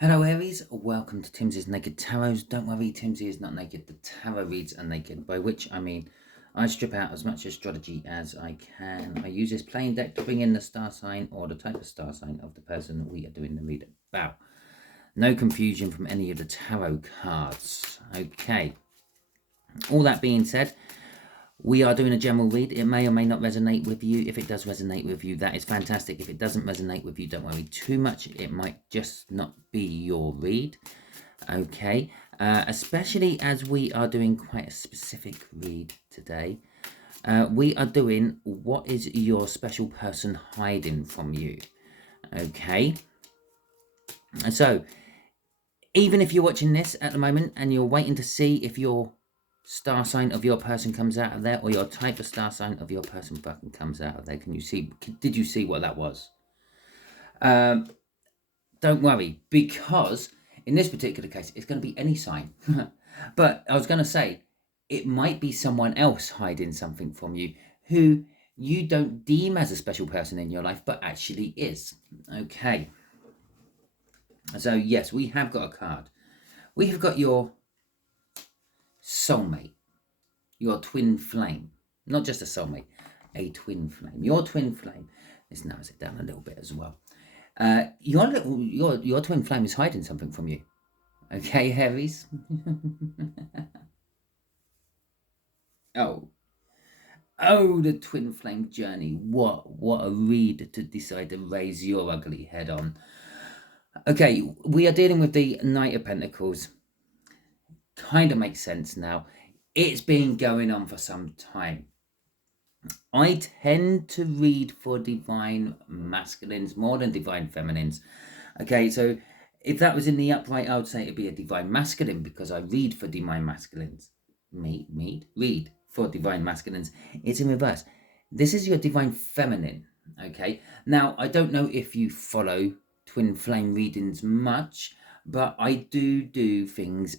Hello Aries, welcome to Timsy's Naked Tarot. Don't worry, Timsy is not naked. The tarot reads are naked, by which I mean I strip out as much astrology as I can. I use this plain deck to bring in the star sign or the type of star sign of the person that we are doing the read about. No confusion from any of the tarot cards. Okay, all that being said, we are doing a general read. It may or may not resonate with you. If it does resonate with you, that is fantastic. If it doesn't resonate with you, don't worry too much. It might just not be your read. Okay, especially as we are doing quite a specific read today. We are doing what is your special person hiding from you. Okay, so even if you're watching this at the moment and you're waiting to see if your star sign of your person comes out of there, or your type of star sign of your person fucking comes out of there, can you see? Did you see what that was? Don't worry, because in this particular case, it's going to be any sign. But I was going to say, it might be someone else hiding something from you who you don't deem as a special person in your life, but actually is. Okay. So yes, we have got a card. We have got your soulmate, your twin flame. Not just a soulmate, a twin flame. Your twin flame. This narrows it down a little bit as well. Your twin flame is hiding something from you. Okay, Aries? Oh. Oh, the twin flame journey. What a read to decide to raise your ugly head on. Okay, we are dealing with the Knight of Pentacles. Kind of makes sense now. It's been going on for some time. I tend to read for divine masculines more than divine feminines. Okay, so if that was in the upright, I would say it'd be a divine masculine because I read for divine masculines. Read for divine masculines. It's in reverse. This is your divine feminine. Okay, now I don't know if you follow twin flame readings much, but I do things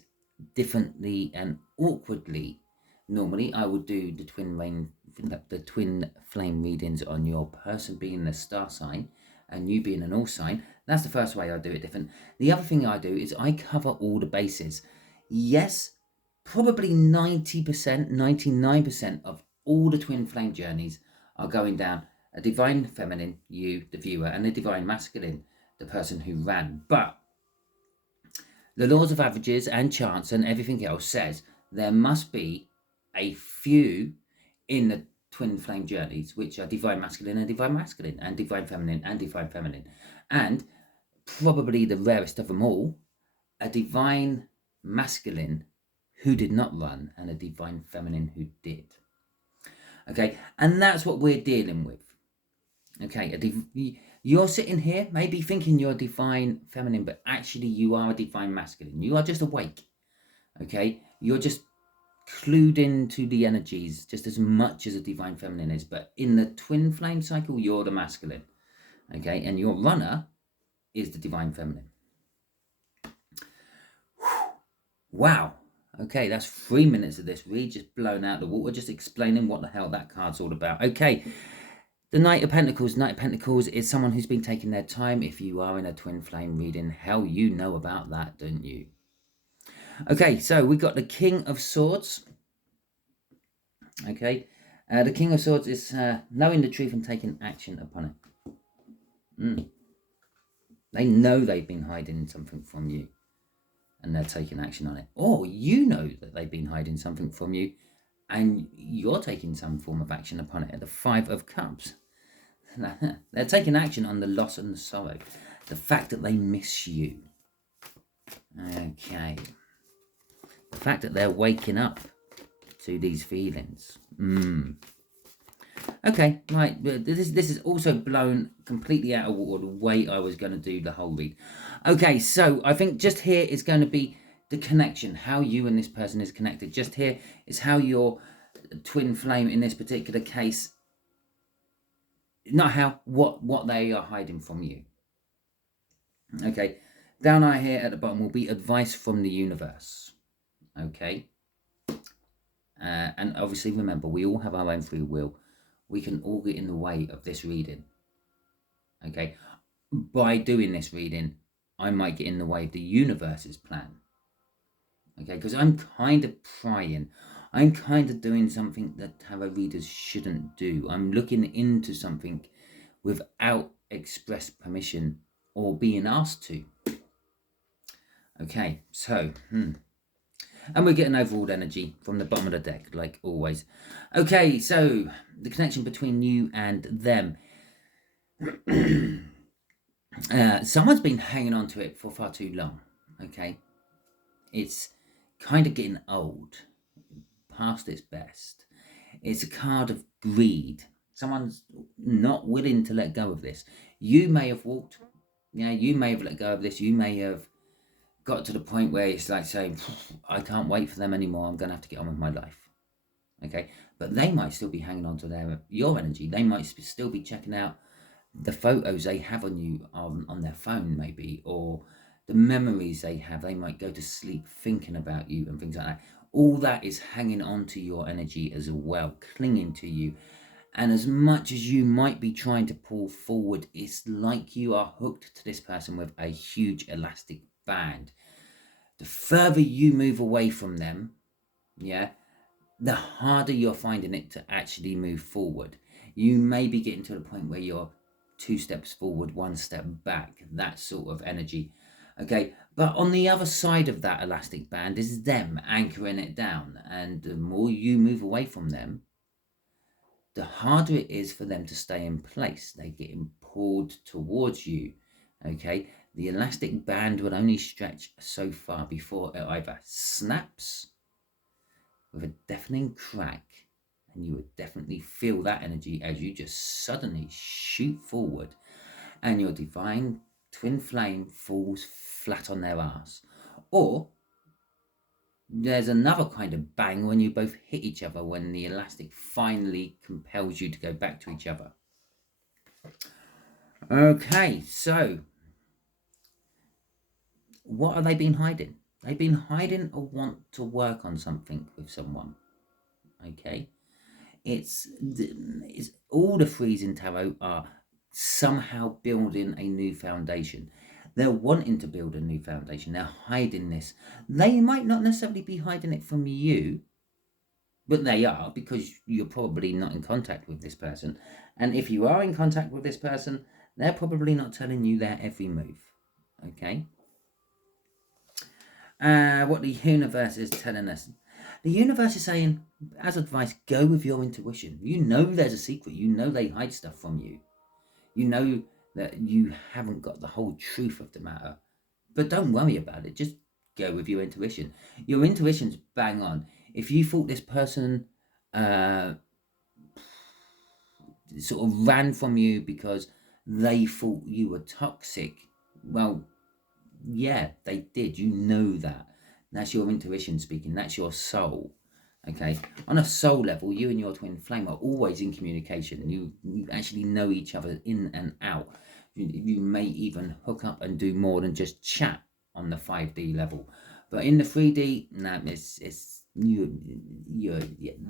differently and awkwardly. Normally, I would do the twin flame readings on your person being the star sign and you being an all sign. That's the first way I do it different. The other thing I do is I cover all the bases. Yes, probably 90%, 99% of all the twin flame journeys are going down a divine feminine, you, the viewer, and a divine masculine, the person who ran. But the laws of averages and chance and everything else says there must be a few in the twin flame journeys, which are divine masculine and divine masculine, and divine feminine and divine feminine. And probably the rarest of them all, a divine masculine who did not run and a divine feminine who did. Okay, and that's what we're dealing with. Okay, you're sitting here maybe thinking you're divine feminine, but actually you are a divine masculine. You are just awake. Okay, you're just clued into the energies just as much as a divine feminine is, but in the twin flame cycle, you're the masculine. Okay, and your runner is the divine feminine. Wow. Okay, that's 3 minutes of this read just blown out the water, just explaining what the hell that card's all about. Okay, the Knight of Pentacles is someone who's been taking their time. If you are in a twin flame reading, hell, you know about that, don't you? Okay, so we got the King of Swords. Okay, the King of Swords is knowing the truth and taking action upon it. They know they've been hiding something from you and they're taking action on it. Or you know that they've been hiding something from you and you're taking some form of action upon it. The Five of Cups. They're taking action on the loss and the sorrow. The fact that they miss you. Okay. The fact that they're waking up to these feelings. Okay, right. This is also blown completely out of water the way I was going to do the whole read. Okay, so I think just here is going to be the connection, how you and this person is connected. Just here is how your twin flame in this particular case, not how, what they are hiding from you. Okay, down here at the bottom will be advice from the universe. Okay, and obviously remember, we all have our own free will. We can all get in the way of this reading. Okay, by doing this reading, I might get in the way of the universe's plan. Okay, because I'm kind of prying. I'm kind of doing something that tarot readers shouldn't do. I'm looking into something without express permission or being asked to. Okay, so, and we're getting overall energy from the bottom of the deck, like always. Okay, so the connection between you and them. Someone's been hanging on to it for far too long. Okay, it's kind of getting old, past its best. It's a card of greed. Someone's not willing to let go of this. You may have walked, you may have let go of this. You may have got to the point where it's like saying, I can't wait for them anymore. I'm going to have to get on with my life. Okay, but they might still be hanging on to your energy. They might still be checking out the photos they have on you on their phone, maybe, or the memories they have. They might go to sleep thinking about you and things like that. All that is hanging on to your energy as well, clinging to you. And as much as you might be trying to pull forward, it's like you are hooked to this person with a huge elastic band. The further you move away from them, the harder you're finding it to actually move forward. You may be getting to the point where you're 2 steps forward, 1 step back, that sort of energy. Okay, but on the other side of that elastic band is them anchoring it down. And the more you move away from them, the harder it is for them to stay in place. They're getting pulled towards you. Okay, the elastic band will only stretch so far before it either snaps with a deafening crack, and you would definitely feel that energy as you just suddenly shoot forward and your divine twin flame falls flat on their ass. Or there's another kind of bang when you both hit each other, when the elastic finally compels you to go back to each other. Okay, so what have they been hiding? They've been hiding a want to work on something with someone. Okay, it's all the threes in tarot are somehow building a new foundation. They're wanting to build a new foundation. They're hiding this. They might not necessarily be hiding it from you, but they are, because you're probably not in contact with this person. And if you are in contact with this person, they're probably not telling you their every move. Okay? What the universe is telling us. The universe is saying, as advice, go with your intuition. You know there's a secret. You know they hide stuff from you. You know that you haven't got the whole truth of the matter. But don't worry about it. Just go with your intuition. Your intuition's bang on. If you thought this person sort of ran from you because they thought you were toxic, well, yeah, they did. You know that. That's your intuition speaking. That's your soul. Okay, on a soul level, you and your twin flame are always in communication. You actually know each other in and out. You may even hook up and do more than just chat on the 5D level. But in the 3D, no,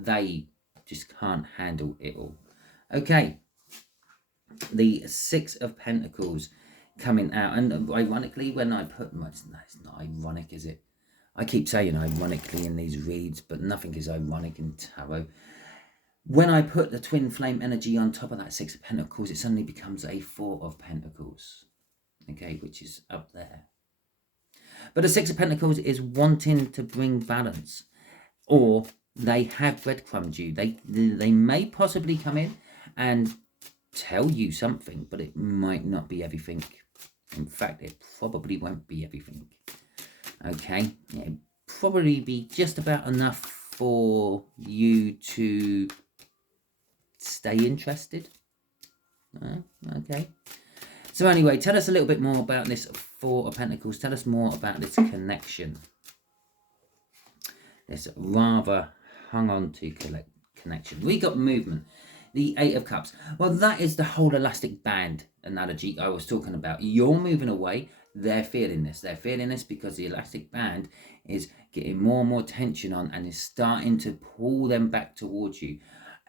they just can't handle it all. Okay, the 6 of Pentacles coming out, and ironically, when I put it's not ironic, is it? I keep saying ironically in these reads, but nothing is ironic in tarot. When I put the twin flame energy on top of that 6 of Pentacles, it suddenly becomes a 4 of Pentacles, okay, which is up there. But the 6 of Pentacles is wanting to bring balance, or they have breadcrumbed you. They may possibly come in and tell you something, but it might not be everything. In fact, it probably won't be everything. Okay, it'll probably be just about enough for you to stay interested. Okay. So anyway, tell us a little bit more about this 4 of Pentacles. Tell us more about this connection. This rather hung on to connection. We got movement. The 8 of Cups. Well, that is the whole elastic band analogy I was talking about. You're moving away. They're feeling this. They're feeling this because the elastic band is getting more and more tension on and is starting to pull them back towards you.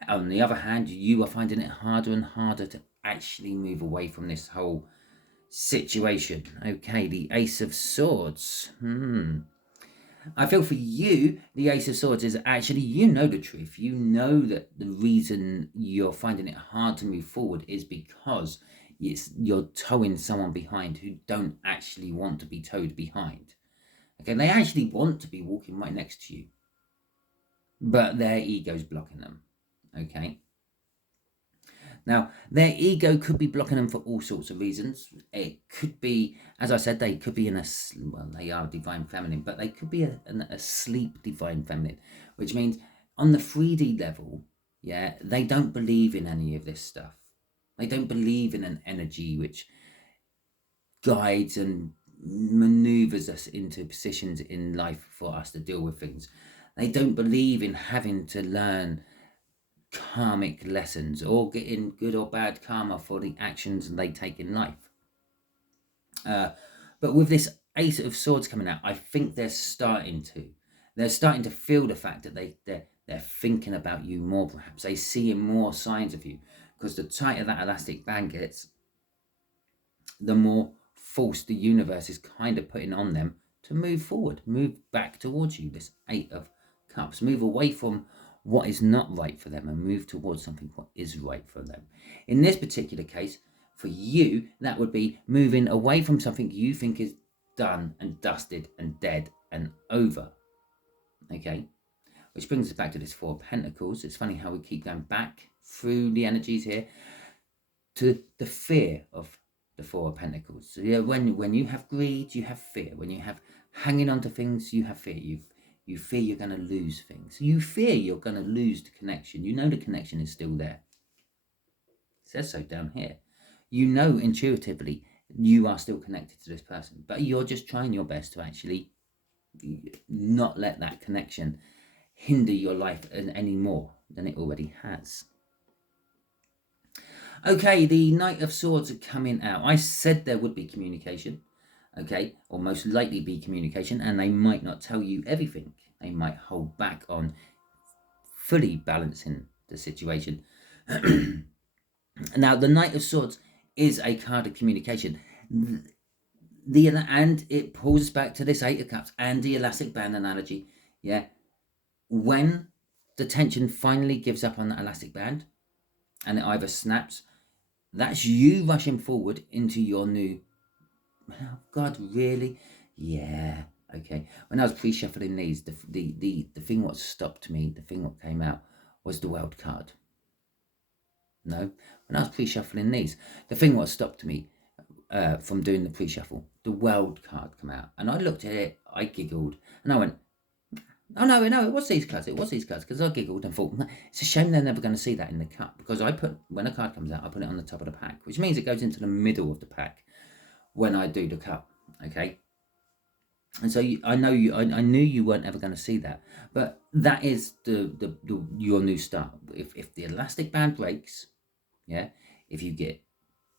On the other hand, you are finding it harder and harder to actually move away from this whole situation. Okay, the Ace of Swords. I feel for you, the Ace of Swords is actually, you know the truth. You know that the reason you're finding it hard to move forward is because you're towing someone behind who don't actually want to be towed behind. Okay, they actually want to be walking right next to you, but their ego's blocking them. Okay. Now, their ego could be blocking them for all sorts of reasons. It could be, as I said, they could be well, they are divine feminine, but they could be a sleep divine feminine, which means on the 3D level, yeah, they don't believe in any of this stuff. They don't believe in an energy which guides and maneuvers us into positions in life for us to deal with things. They don't believe in having to learn karmic lessons or getting good or bad karma for the actions they take in life. But with this Ace of Swords coming out, I think they're starting to feel the fact that they're thinking about you more. Perhaps they see more signs of you, because the tighter that elastic band gets, the more force the universe is kind of putting on them to move forward, move back towards you. This Eight of Cups, move away from what is not right for them and move towards something what is right for them. In this particular case, for you, that would be moving away from something you think is done and dusted and dead and over. Okay, which brings us back to this Four of Pentacles. It's funny how we keep going back through the energies here to the fear of the Four of Pentacles. So yeah, when you have greed, you have fear. When you have hanging on to things, you have fear. You fear you're going to lose things. You fear you're going to lose the connection. You know the connection is still there. It says so down here. You know intuitively you are still connected to this person, but you're just trying your best to actually not let that connection hinder your life any more than it already has. Okay, the Knight of Swords are coming out. I said there would be communication, okay, or most likely be communication, and they might not tell you everything. They might hold back on fully balancing the situation. Now, the Knight of Swords is a card of communication. And it pulls back to this Eight of Cups and the elastic band analogy. Yeah, when the tension finally gives up on that elastic band and it either snaps, that's you rushing forward into your new... Oh God, really? Yeah, okay. When I was pre-shuffling these, the thing what stopped me, the thing what came out, was the World card. No, when I was pre-shuffling these, the thing what stopped me from doing the pre-shuffle, the World card come out, and I looked at it, I giggled, and I went, oh no, it was these cards, because I giggled and thought, it's a shame they're never going to see that in the cut, because when a card comes out, I put it on the top of the pack, which means it goes into the middle of the pack when I do the cut, okay? And so I knew you weren't ever going to see that, but that is your new start. If the elastic band breaks, yeah, if you get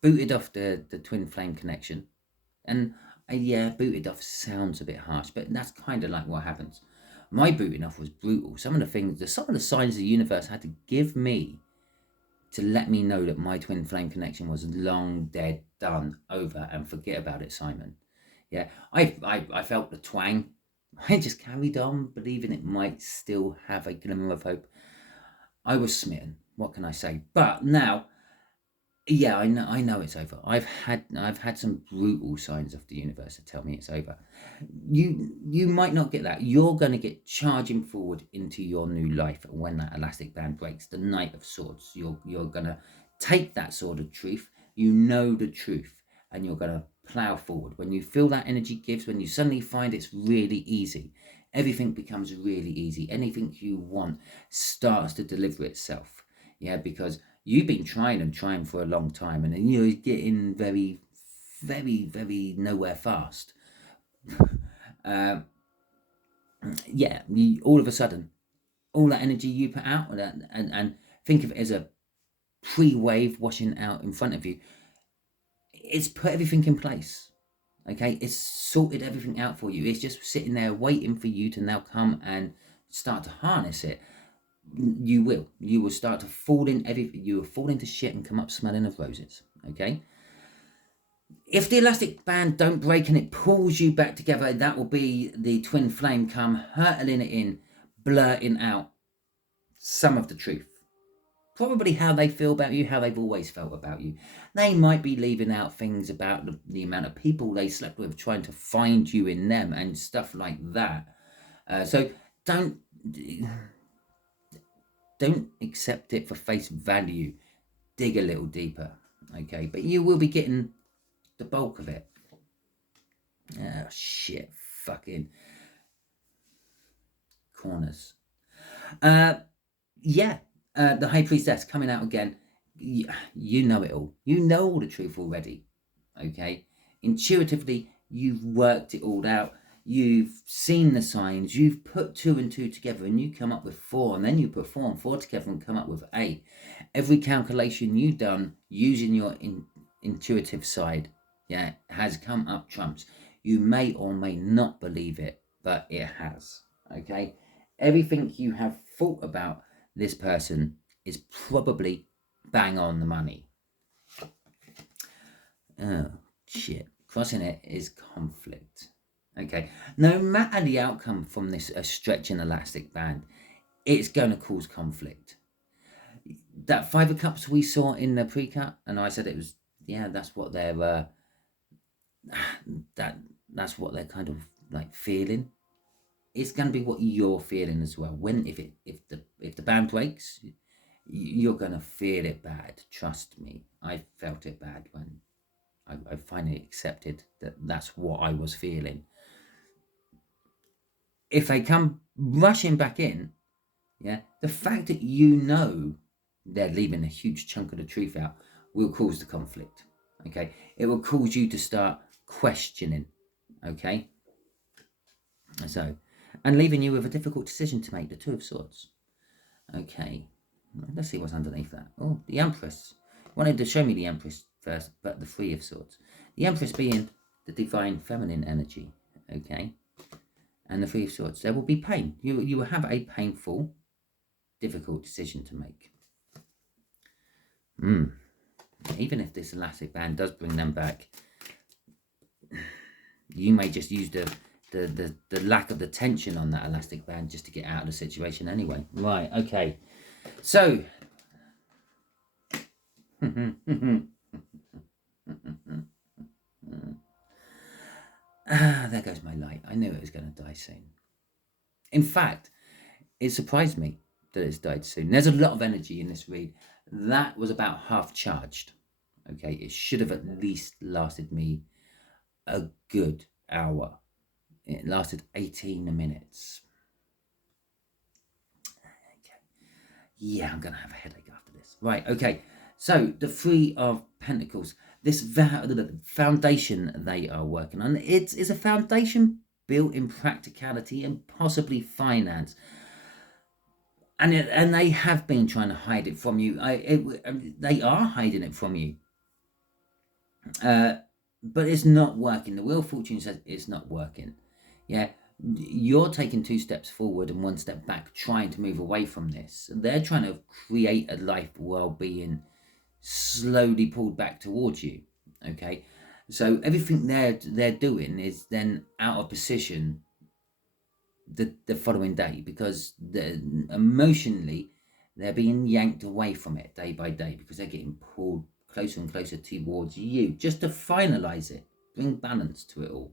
booted off the Twinflame connection, and yeah, booted off sounds a bit harsh, but that's kind of like what happens. My booting off was brutal. Some of the signs the universe had to give me to let me know that my Twinflame connection was long dead, done, over, and forget about it, Simon. Yeah, I felt the twang. I just carried on, believing it might still have a glimmer of hope. I was smitten. What can I say? But now, yeah, I know it's over. I've had some brutal signs of the universe to tell me it's over. You might not get that. You're going to get charging forward into your new life when that elastic band breaks. The Knight of Swords. You're going to take that sword of truth. You know the truth, and you're going to plow forward. When you feel that energy gives, when you suddenly find it's really easy, everything becomes really easy. Anything you want starts to deliver itself. Yeah, because you've been trying for a long time, and you're getting very, very, very nowhere fast. Yeah, all of a sudden, all that energy you put out, and think of it as a pre-wave washing out in front of you, it's put everything in place. Okay, it's sorted everything out for you. It's just sitting there waiting for you to now come and start to harness it. You will start to fall in everything. You will fall into shit and come up smelling of roses. Okay, If the elastic band don't break and it pulls you back together, that will be the twin flame come hurtling it in, blurting out some of the truth. Probably how they feel about you, how they've always felt about you. They might be leaving out things about the amount of people they slept with, trying to find you in them and stuff like that. So don't accept it for face value. Dig a little deeper, okay? But you will be getting the bulk of it. Oh shit, fucking corners. Yeah, the High Priestess coming out again. You know it all. You know all the truth already. Okay, intuitively, you've worked it all out. You've seen the signs. You've put 2 and 2 together, and you come up with 4, and then you put 4 and 4 together and come up with 8. Every calculation you've done using your intuitive side, yeah, has come up trumps. You may or may not believe it, but it has. Okay, everything you have thought about this person is probably bang on the money. Oh, shit. Crossing it is conflict. Okay. No matter the outcome from this stretch in elastic band, it's going to cause conflict. That 5 of Cups we saw in the pre-cut, and I said it was, yeah, that's what they're, that's what they're kind of like feeling. It's going to be what you're feeling as well. If the band breaks, you're going to feel it bad. Trust me. I felt it bad when I finally accepted that that's what I was feeling. If they come rushing back in, yeah, the fact that you know they're leaving a huge chunk of the truth out will cause the conflict. Okay, it will cause you to start questioning. Okay, so, and leaving you with a difficult decision to make, the 2 of Swords. Okay, let's see what's underneath that. Oh, the Empress. Wanted to show me the Empress first, but the 3 of Swords. The Empress being the divine feminine energy, okay? And the 3 of Swords. There will be pain. You will have a painful, difficult decision to make. Even if this elastic band does bring them back, you may just use the lack of the tension on that elastic band just to get out of the situation anyway. Right, okay. So, there goes my light. I knew it was going to die soon. In fact, it surprised me that it's died soon. There's a lot of energy in this read. That was about half charged. Okay, it should have at least lasted me a good hour. It lasted 18 minutes. Okay. Yeah, I'm going to have a headache after this. Right, okay. So, the 3 of Pentacles. This foundation they are working on, it's a foundation built in practicality and possibly finance. And they have been trying to hide it from you. They are hiding it from you. But it's not working. The Wheel of Fortune says it's not working. Yeah, you're taking 2 steps forward and 1 step back, trying to move away from this. They're trying to create a life while being slowly pulled back towards you. Okay, so everything they're doing is then out of position the following day, because emotionally they're being yanked away from it day by day, because they're getting pulled closer and closer towards you just to finalize it, bring balance to it all.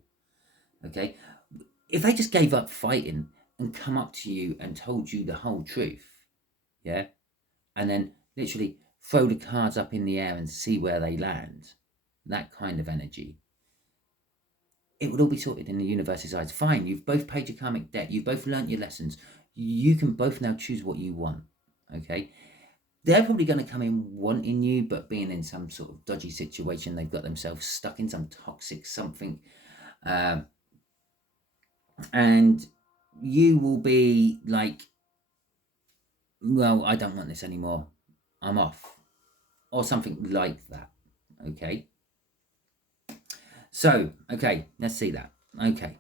Okay, if they just gave up fighting and come up to you and told you the whole truth, yeah, and then literally throw the cards up in the air and see where they land, that kind of energy, it would all be sorted in the universe's eyes. Fine, you've both paid your karmic debt. You've both learnt your lessons. You can both now choose what you want. Okay? They're probably going to come in wanting you, but being in some sort of dodgy situation. They've got themselves stuck in some toxic something. And you will be like, well, I don't want this anymore. I'm off. Or something like that. Okay? So, okay, let's see that. Okay.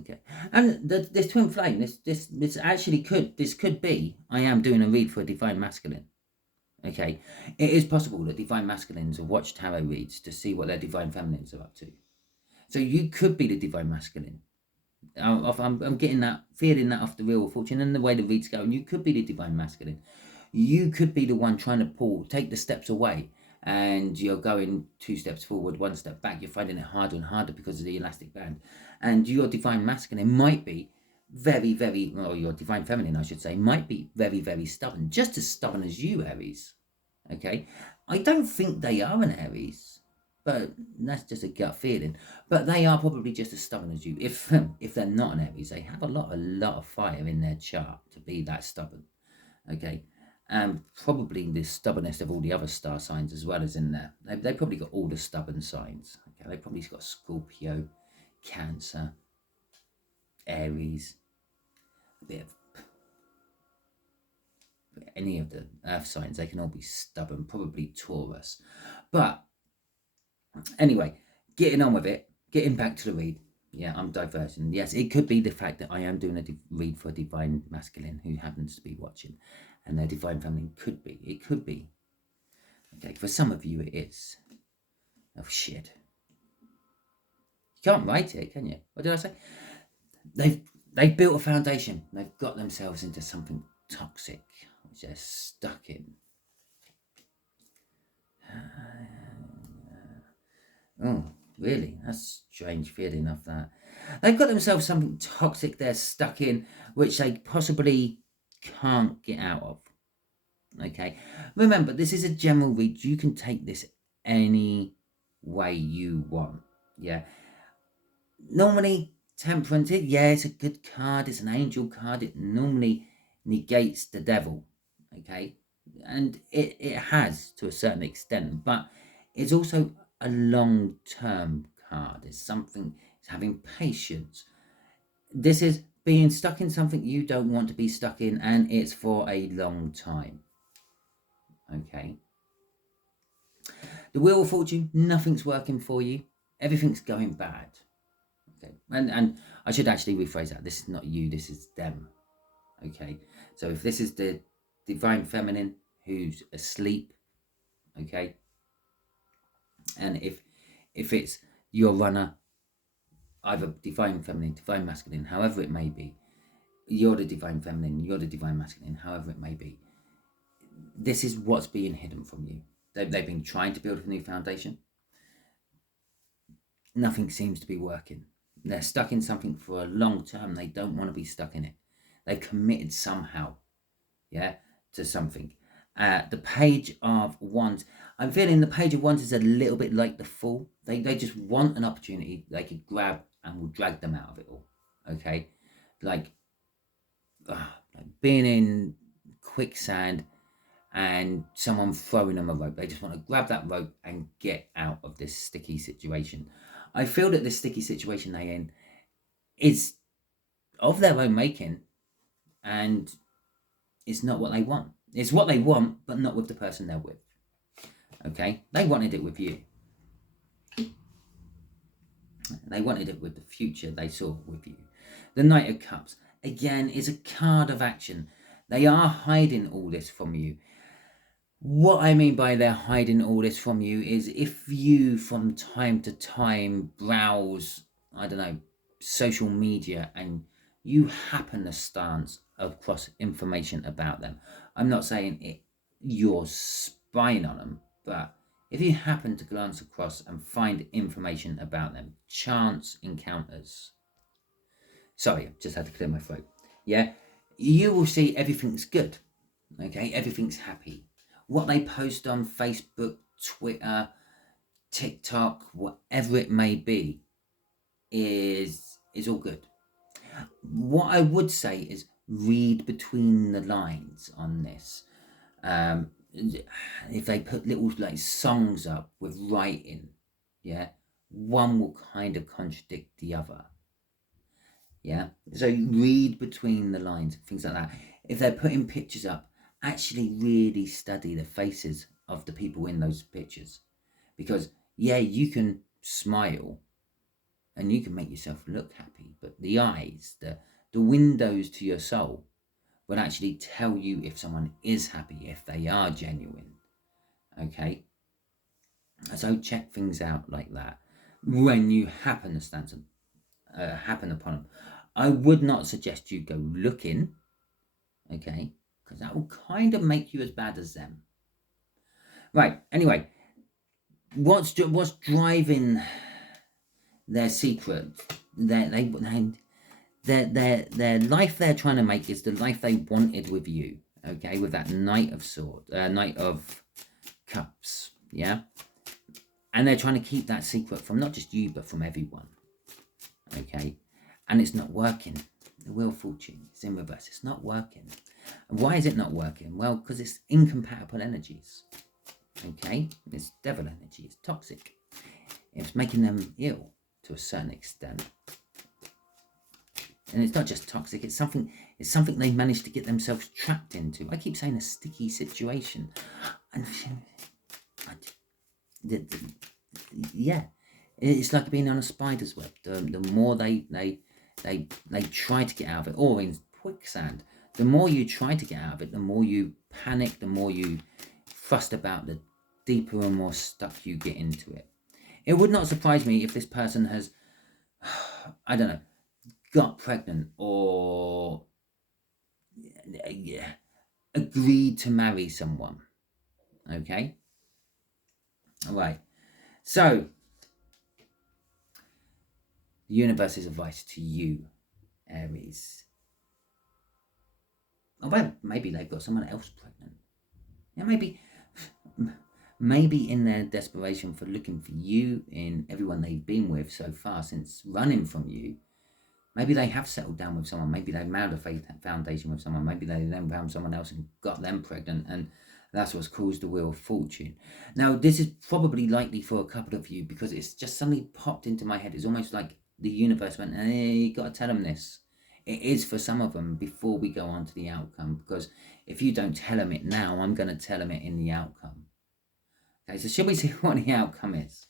Okay, and this twin flame, this actually could be. I am doing a read for a divine masculine. Okay, it is possible that divine masculines will watch tarot reads to see what their divine feminines are up to. So you could be the divine masculine. I'm getting that, feeling that off the Wheel of Fortune and the way the reads go. And you could be the divine masculine. You could be the one trying to take the steps away, and you're going 2 steps forward, 1 step back. You're finding it harder and harder because of the elastic band. And your divine masculine might be very, very, or your divine feminine, I should say, might be very, very stubborn, just as stubborn as you, Aries. Okay, I don't think they are an Aries, but that's just a gut feeling. But they are probably just as stubborn as you. If they're not an Aries, they have a lot of fire in their chart to be that stubborn. Okay, and probably the stubbornness of all the other star signs as well as in there. They probably got all the stubborn signs. Okay, they probably got Scorpio, Cancer, Aries, a bit of any of the earth signs. They can all be stubborn, probably Taurus. But anyway, getting on with it, getting back to the read. Yeah, I'm diverging. Yes, it could be the fact that I am doing a read for a divine masculine who happens to be watching, and their divine feminine could be. It could be. Okay, for some of you it is. Oh shit! You can't write it, can you? What did I say? They've built a foundation. They've got themselves into something toxic, which they're stuck in. Oh, really? That's a strange feeling of that. They've got themselves something toxic they're stuck in, which they possibly can't get out of. Okay? Remember, this is a general read. You can take this any way you want. Yeah? Normally, Temperance, yeah, it's a good card. It's an angel card. It normally negates the devil. Okay? And it has to a certain extent, but it's also a long-term card. It's something, it's having patience. This is being stuck in something you don't want to be stuck in, and it's for a long time. Okay. The Wheel of Fortune, nothing's working for you. Everything's going bad. Okay. And I should actually rephrase that. This is not you, this is them. Okay. So if this is the divine feminine who's asleep, okay, and if it's your runner, either divine feminine, divine masculine, however it may be, you're the divine feminine, you're the divine masculine, however it may be, this is what's being hidden from you. They've been trying to build a new foundation. Nothing seems to be working. They're stuck in something for a long term. They don't want to be stuck in it. They've committed somehow, yeah, to something. The Page of Wands. I'm feeling the Page of Wands is a little bit like the Fool. They just want an opportunity they could grab and will drag them out of it all. Okay, like being in quicksand and someone throwing them a rope. They just want to grab that rope and get out of this sticky situation. I feel that this sticky situation they're in is of their own making, and it's not what they want. It's what they want, but not with the person they're with. Okay? They wanted it with you. They wanted it with the future they saw with you. The Knight of Cups, again, is a card of action. They are hiding all this from you. What I mean by they're hiding all this from you is if you from time to time browse, I don't know, social media and you happen to stance across information about them. I'm not saying you're spying on them, but if you happen to glance across and find information about them, chance encounters. Sorry, I just had to clear my throat. Yeah, you will see everything's good. Okay, everything's happy. What they post on Facebook, Twitter, TikTok, whatever it may be, is all good. What I would say is read between the lines on this. If they put little like songs up with writing, yeah, one will kind of contradict the other. Yeah, so read between the lines, things like that. If they're putting pictures up, actually really study the faces of the people in those pictures, because yeah, you can smile and you can make yourself look happy, but the eyes, the windows to your soul, will actually tell you if someone is happy, if they are genuine. Okay? So check things out like that when you happen upon them. I would not suggest you go looking, okay? Because that will kind of make you as bad as them. Right, anyway, what's driving their secret, their life they're trying to make is the life they wanted with you, okay? With that Knight of Cups, yeah? And they're trying to keep that secret from not just you, but from everyone, okay? And it's not working. The Wheel of Fortune is in reverse. It's not working. And why is it not working? Well, because it's incompatible energies, okay? It's devil energy. It's toxic. It's making them ill to a certain extent. And it's not just toxic. It's something they managed to get themselves trapped into. I keep saying a sticky situation. And yeah, it's like being on a spider's web. The more they try to get out of it, or in quicksand, the more you try to get out of it, the more you panic, the more you fuss about, the deeper and more stuck you get into it. It would not surprise me if this person has, I don't know, got pregnant or agreed to marry someone. Okay? All right. So, the universe's advice to you, Aries. Oh, well, maybe they've got someone else pregnant. Yeah, maybe in their desperation for looking for you in everyone they've been with so far since running from you, maybe they have settled down with someone. Maybe they married a foundation with someone. Maybe they then found someone else and got them pregnant, and that's what's caused the Wheel of Fortune. Now, this is probably likely for a couple of you because it's just suddenly popped into my head. It's almost like the universe went, hey, you got to tell them this. It is for some of them before we go on to the outcome, because if you don't tell them it now, I'm going to tell them it in the outcome. Okay, so shall we see what the outcome is?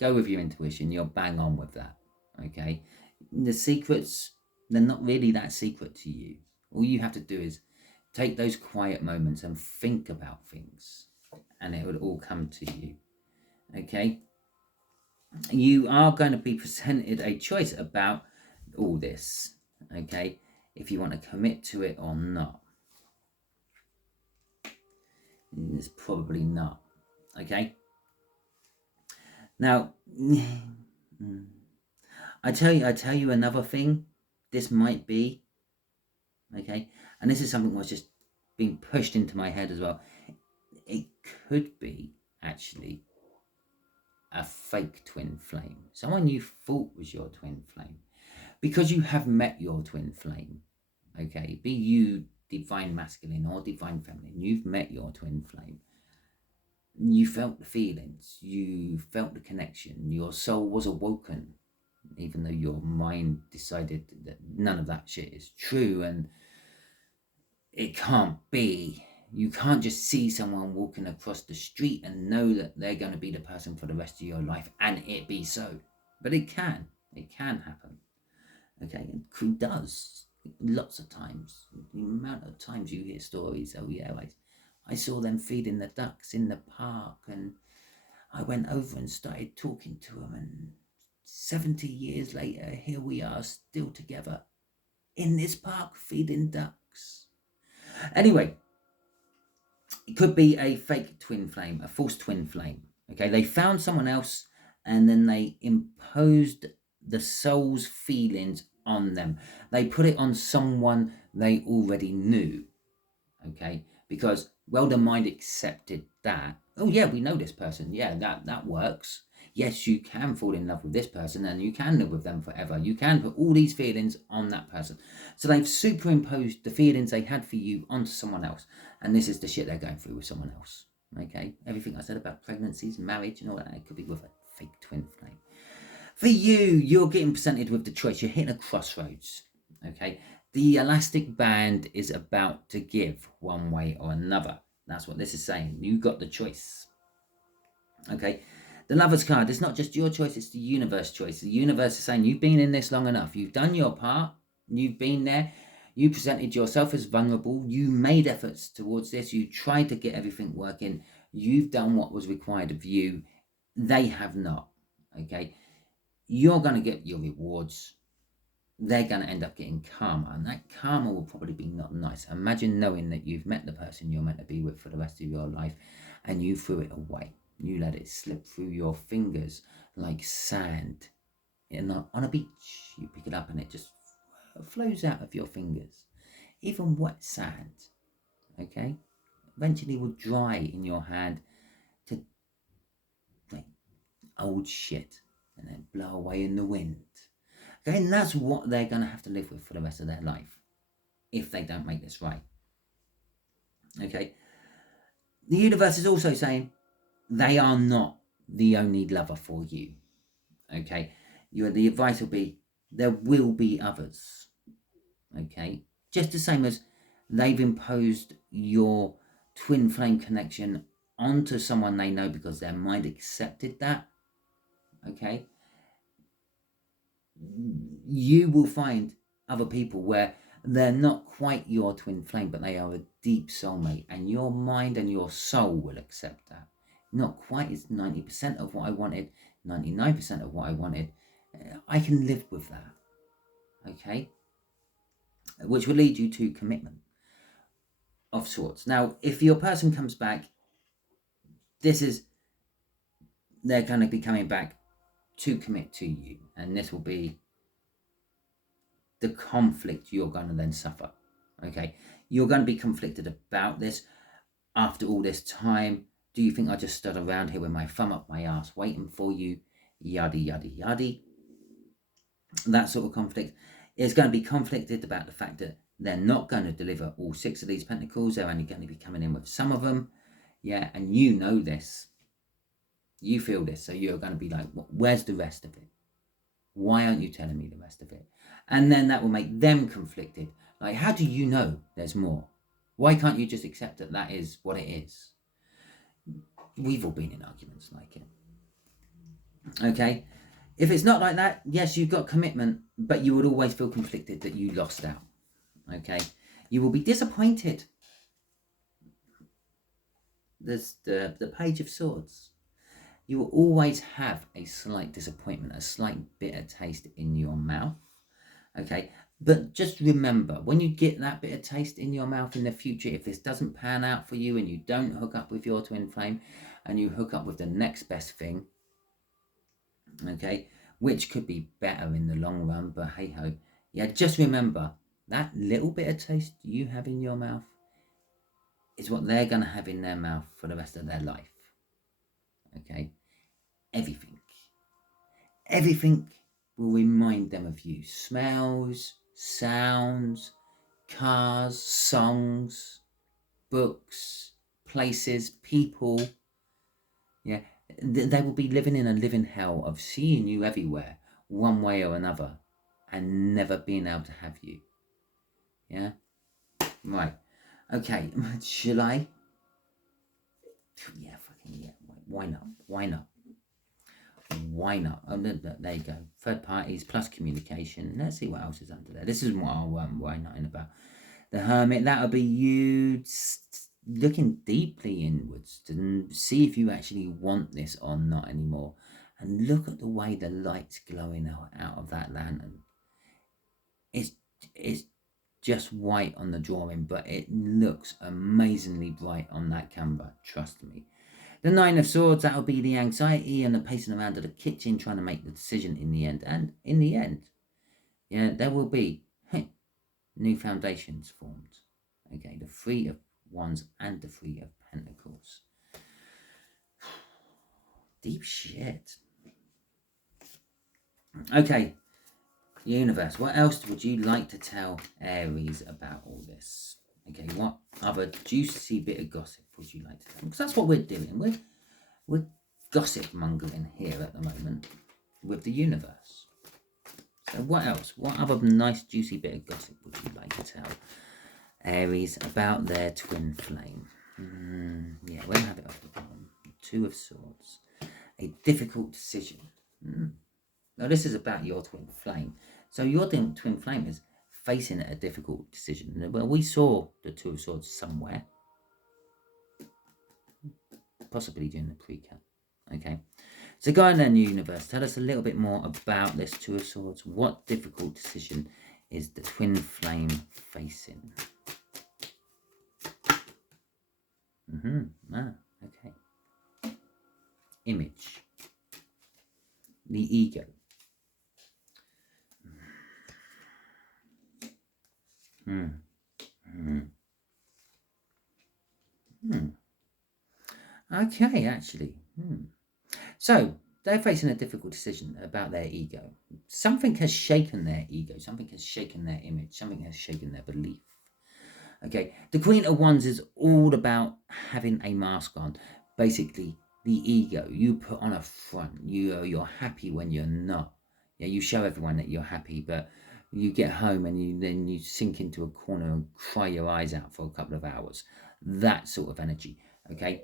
Go with your intuition. You're bang on with that. Okay, the secrets, they're not really that secret to you. All you have to do is take those quiet moments and think about things, and it will all come to you. Okay, you are going to be presented a choice about all this, okay, if you want to commit to it or not. It's probably not, okay. Now, I tell you another thing. This might be, okay, and this is something that's just being pushed into my head as well. It could be actually a fake twin flame, someone you thought was your twin flame, because you have met your twin flame, okay, be you divine masculine or divine feminine, you've met your twin flame. You felt the feelings, you felt the connection, your soul was awoken, even though your mind decided that none of that shit is true and it can't be. You can't just see someone walking across the street and know that they're going to be the person for the rest of your life and it be so. But it can happen. Okay, it does lots of times. The amount of times you hear stories, oh yeah, I saw them feeding the ducks in the park and I went over and started talking to them, and 70 years later, here we are still together in this park feeding ducks. Anyway, it could be a fake twin flame, a false twin flame. Okay, they found someone else and then they imposed the soul's feelings on them. They put it on someone they already knew. Okay, because, well, the mind accepted that. Oh yeah, we know this person. Yeah, that works. Yes, you can fall in love with this person and you can live with them forever. You can put all these feelings on that person. So they've superimposed the feelings they had for you onto someone else. And this is the shit they're going through with someone else. Okay? Everything I said about pregnancies, marriage and all that, it could be with a fake twin flame. For you, you're getting presented with the choice. You're hitting a crossroads. Okay? The elastic band is about to give one way or another. That's what this is saying. You got the choice. Okay? The Lover's card, it's not just your choice, it's the universe choice. The universe is saying, you've been in this long enough. You've done your part. You've been there. You presented yourself as vulnerable. You made efforts towards this. You tried to get everything working. You've done what was required of you. They have not. Okay. You're going to get your rewards. They're going to end up getting karma, and that karma will probably be not nice. Imagine knowing that you've met the person you're meant to be with for the rest of your life, and you threw it away. You let it slip through your fingers like sand. On a beach, you pick it up and it just flows out of your fingers. Even wet sand, okay, eventually will dry in your hand to like old shit and then blow away in the wind. Okay, and that's what they're going to have to live with for the rest of their life if they don't make this right. Okay, the universe is also saying they are not the only lover for you. Okay, the advice will be there will be others. Okay, just the same as they've imposed your twin flame connection onto someone they know because their mind accepted that. Okay, you will find other people where they're not quite your twin flame, but they are a deep soulmate, and your mind and your soul will accept that. Not quite as 90% of what I wanted, 99% of what I wanted. I can live with that. Okay, which will lead you to commitment of sorts. Now, if your person comes back, they're going to be coming back to commit to you, and this will be the conflict you're going to then suffer. Okay, you're going to be conflicted about this after all this time. Do you think I just stood around here with my thumb up my ass waiting for you? Yada yada yada. That sort of conflict is going to be conflicted about the fact that they're not going to deliver all 6 of these pentacles. They're only going to be coming in with some of them. Yeah, and you know this. You feel this, so you're going to be like, where's the rest of it? Why aren't you telling me the rest of it? And then that will make them conflicted. Like, how do you know there's more? Why can't you just accept that that is what it is? We've all been in arguments like it. Okay? If it's not like that, yes, you've got commitment, but you would always feel conflicted that you lost out. Okay? You will be disappointed. There's the Page of Swords. You will always have a slight disappointment, a slight bitter taste in your mouth. Okay, but just remember, when you get that bitter taste in your mouth in the future, if this doesn't pan out for you and you don't hook up with your twin flame and you hook up with the next best thing, okay, which could be better in the long run, but hey ho, yeah, just remember that little bitter taste you have in your mouth is what they're going to have in their mouth for the rest of their life. Okay, everything will remind them of you. Smells, sounds, cars, songs, books, places, people. Yeah, they will be living in a living hell of seeing you everywhere, one way or another, and never being able to have you. Yeah? Right. Okay, shall I? Yeah, fucking yeah. Why not? Why not? Why not? Oh, there you go. Third parties plus communication. Let's see what else is under there. This is what I'll why not in about. The Hermit, that'll be you looking deeply inwards to see if you actually want this or not anymore. And look at the way the light's glowing out of that lantern. It's just white on the drawing, but it looks amazingly bright on that camera. Trust me. The Nine of Swords, that'll be the anxiety and the pacing around to the kitchen trying to make the decision in the end. And in the end, yeah, there will be new foundations formed. Okay, the Three of Wands and the Three of Pentacles. Deep shit. Okay, universe, what else would you like to tell Aries about all this? Okay, what other juicy bit of gossip would you like to tell? Because that's what we're doing. We're gossip mongering here at the moment with the universe. So what else? What other nice juicy bit of gossip would you like to tell Aries about their twin flame? Yeah, we'll have it off the bottom. Two of Swords. A difficult decision. Now this is about your twin flame. So your twin flame is facing a difficult decision. Well, we saw the Two of Swords somewhere, possibly during the pre-cut. Okay, so go in the universe, tell us a little bit more about this Two of Swords. What difficult decision is the twin flame facing? Okay. Image. The ego. Okay, actually. So, they're facing a difficult decision about their ego. Something has shaken their ego. Something has shaken their image. Something has shaken their belief. Okay, the Queen of Wands is all about having a mask on. Basically, the ego. You put on a front. You're happy when you're not. Yeah, you show everyone that you're happy, but you get home and then you sink into a corner and cry your eyes out for a couple of hours. That sort of energy. Okay.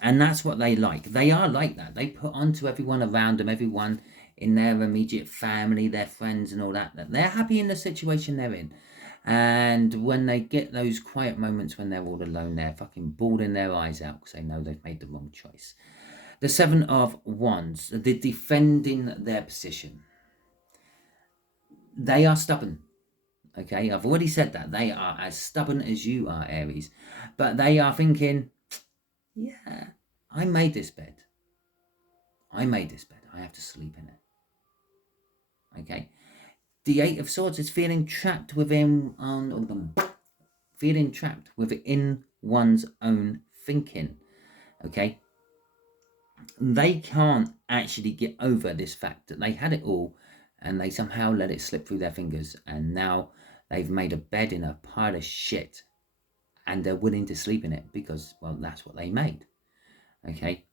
And that's what they like. They are like that. They put onto everyone around them, everyone in their immediate family, their friends and all that, that they're happy in the situation they're in. And when they get those quiet moments when they're all alone, they're fucking bawling their eyes out because they know they've made the wrong choice. The Seven of Wands, they're defending their position. They are stubborn. Okay, I've already said that. They are as stubborn as you are, Aries. But they are thinking, yeah, I made this bed. I made this bed. I have to sleep in it. Okay. The Eight of Swords is feeling trapped within feeling trapped within one's own thinking. Okay. They can't actually get over this fact that they had it all and they somehow let it slip through their fingers, and now they've made a bed in a pile of shit and they're willing to sleep in it because, well, that's what they made. Okay.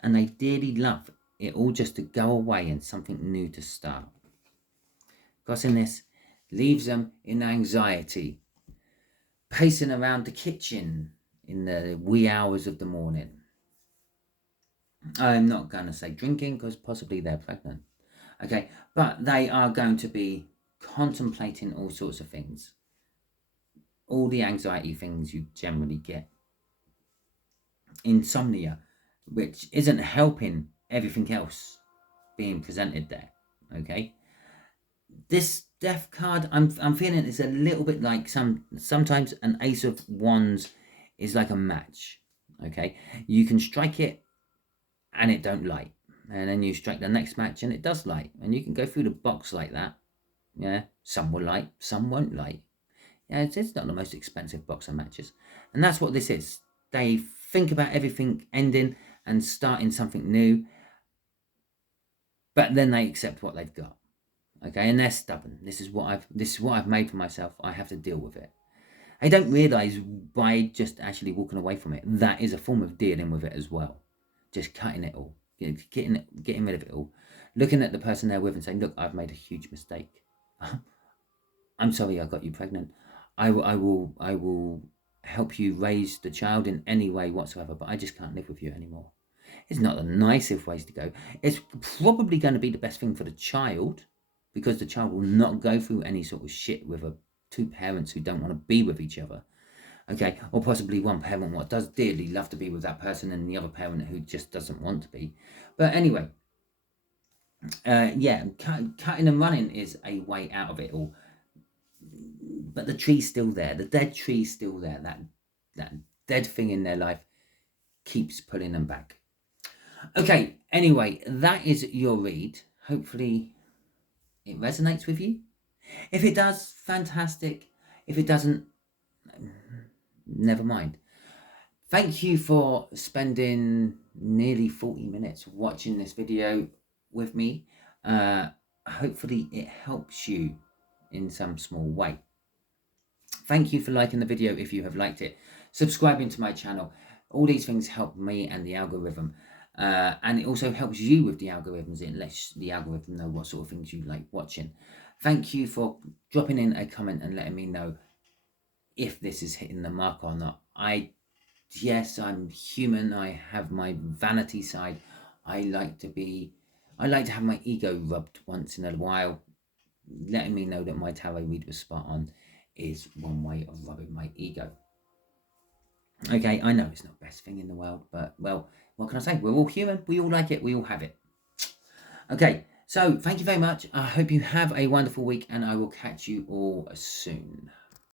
And they dearly love it all just to go away and something new to start. Crossing this leaves them in anxiety, pacing around the kitchen in the wee hours of the morning. I'm not going to say drinking because possibly they're pregnant. Okay, but they are going to be contemplating all sorts of things. All the anxiety things you generally get. Insomnia, which isn't helping everything else being presented there. Okay. This death card, I'm feeling it's a little bit like sometimes an Ace of Wands is like a match. Okay. You can strike it and it don't light. And then you strike the next match and it does light. And you can go through the box like that. Yeah. Some will light, some won't light. Yeah, it's not the most expensive box of matches. And that's what this is. They think about everything ending and starting something new, but then they accept what they've got. Okay, and they're stubborn. This is what I've made for myself. I have to deal with it. They don't realise by just actually walking away from it, that is a form of dealing with it as well. Just cutting it all, getting rid of it all. Looking at the person they're with and saying, look, I've made a huge mistake. I'm sorry I got you pregnant. I will help you raise the child in any way whatsoever, but I just can't live with you anymore. It's not the nicest ways to go. It's probably going to be the best thing for the child, because the child will not go through any sort of shit with two parents who don't want to be with each other. Okay, or possibly one parent what does dearly love to be with that person and the other parent who just doesn't want to be. But anyway, yeah, cutting and running is a way out of it all. But the tree's still there. The dead tree's still there. That dead thing in their life keeps pulling them back. Okay, anyway, that is your read. Hopefully it resonates with you. If it does, fantastic. If it doesn't, never mind. Thank you for spending nearly 40 minutes watching this video with me. Hopefully it helps you in some small way. Thank you for liking the video if you have liked it. Subscribing to my channel. All these things help me and the algorithm. And it also helps you with the algorithms. It lets the algorithm know what sort of things you like watching. Thank you for dropping in a comment and letting me know if this is hitting the mark or not. Yes, I'm human. I have my vanity side. I like to have my ego rubbed once in a while. letting me know that my tarot read was spot on is one way of rubbing my ego. Okay, I know it's not the best thing in the world, but, well, what can I say? We're all human. We all like it. We all have it. Okay, so thank you very much. I hope you have a wonderful week, and I will catch you all soon.